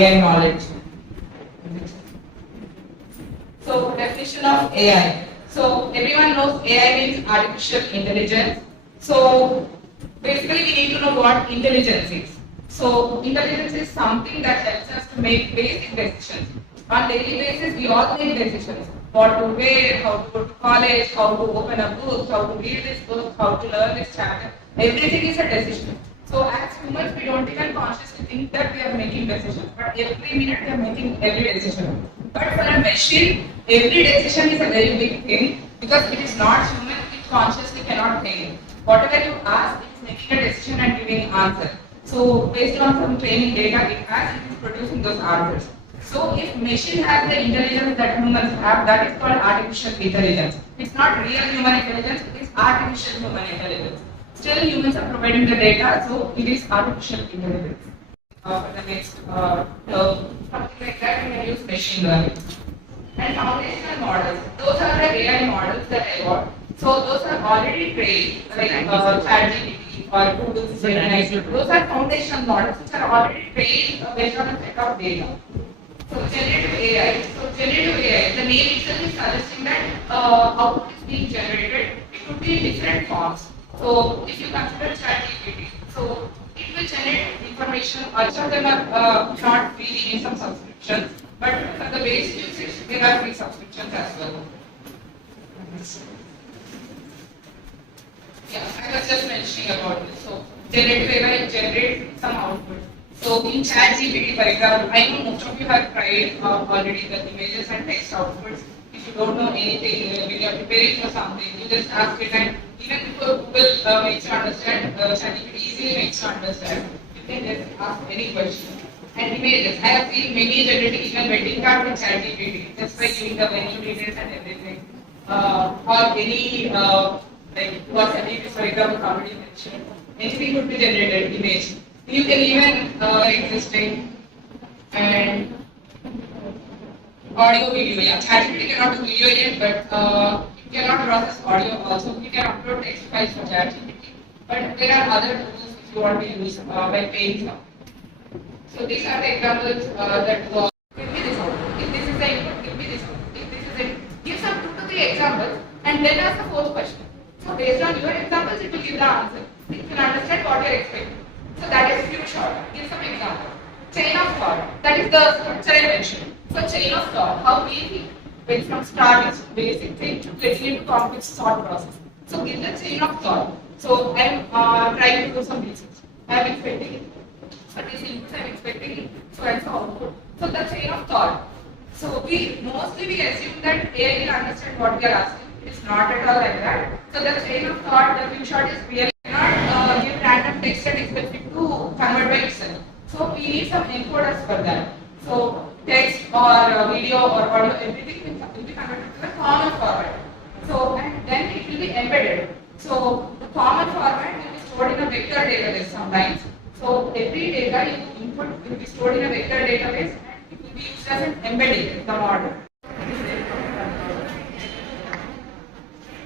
AI knowledge. So definition of AI. So everyone knows AI means artificial intelligence. So basically we need to know what intelligence is. So intelligence is something that helps us to make basic decisions. On daily basis we all make decisions. What to wear, how to go to college, how to open a book, how to read this book, how to learn this chapter. Everything is a decision. So as humans, we don't even consciously think that we are making decisions, but every minute we are making every decision. But for a machine, every decision is a very big thing because it is not human, it consciously cannot think. Whatever you ask, it is making a decision and giving an answer. So based on some training data it has, it is producing those answers. So if machine has the intelligence that humans have, that is called artificial intelligence. It's not real human intelligence, it is artificial human intelligence. Still humans are providing the data, so it is artificial intelligence. For the next term, something like that, we can use machine learning. And foundational models, those are the AI models that I got. So those are already trained, like ChatGPT or Google Gemini. Those are foundational models which are already trained based on a set of data. So generative AI. So generative AI, the name itself is suggesting that output is being generated. It could be in different forms. So if you consider ChatGPT, so it will generate information. Also, of them are not free in some subscriptions, but for the base usage, there are free subscriptions as well. Yeah, I was just mentioning about this. So generative AI generates some output. So in ChatGPT, for example, I know most of you have tried already the images and text outputs. If you don't know anything, when you are preparing for something, you just ask it, and even before Google makes you understand, ChatGPT easily makes you understand. You can just ask any question. And images, I have seen many generating even wedding cards in ChatGPT, just by giving the venue details and everything. Or any, like what celebrities, for example, comedy mentioned, anything could be generated, image. You can even existing and audio, video. Yeah, ChatGPT cannot do video yet, but it cannot process audio also. You can upload text files for ChatGPT. But there are other tools if you want to use by paying some. So these are the examples that give me this output. If this is the input, give me this output. If this is it, give some 2 to 3 examples and then ask the 4th question. So based on your examples, it will give the answer. It will understand what you are expecting. So that is few short. Give some example. Chain of thought. That is the structure I mentioned. So chain of thought. How we think. When from start is basic thing to getting into complex thought process. So give the chain of thought. So I am trying to do some research. I am expecting it. So these inputs I am expecting it. So and so output. So the chain of thought. So we mostly assume that AI will understand what we are asking. It's not at all like that. So the chain of thought, the few short is really not give random text and expect it to convert by itself. So we need some encoders for that. So text or video or audio, everything will be converted to the common format. So and then it will be embedded. So the common format will be stored in a vector database sometimes. So every data you input will be stored in a vector database and it will be used as an embedding the model.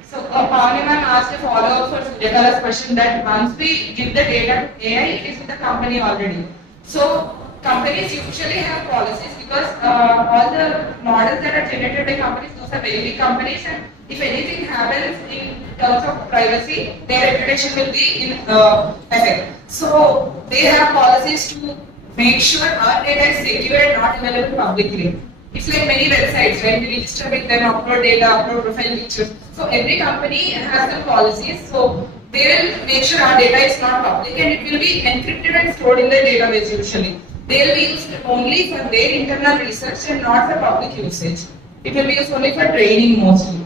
So Pavani ma'am asked a follow-up for Sujata's question that once we give the data to AI, it is with the company already. So companies usually have policies because all the models that are generated by companies, those are very big companies, and if anything happens in terms of privacy, their reputation will be in effect. So they have policies to make sure our data is secure and not available publicly. It's like many websites, when we register with them, upload data, upload profile pictures. So every company has some policies. So they will make sure our data is not public and it will be encrypted and stored in their database usually. They will be used only for their internal research and not for public usage. It will be used only for training mostly.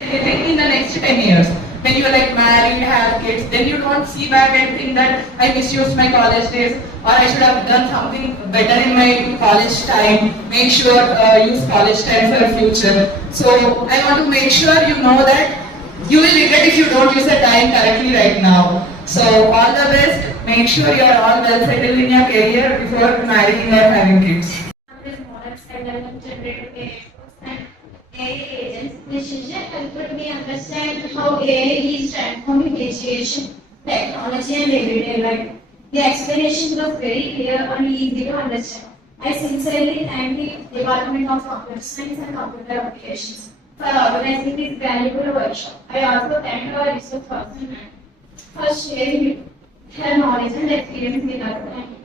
In the next 10 years, when you are like married, have kids, then you don't see back and think that I misused my college days or I should have done something better in my college time. Make sure use college time for the future. So I want to make sure you know that you will regret if you don't use the time correctly right now. So all the best. Make sure you are all well settled in your career before marrying or having kids. AI agents, decision helped me understand how AI is transforming education, technology, and everyday life. The explanation was very clear and easy to understand. I sincerely thank the Department of Computer Science and Computer Applications for organizing this valuable workshop. I also thank our resource person for sharing her knowledge and experience with us.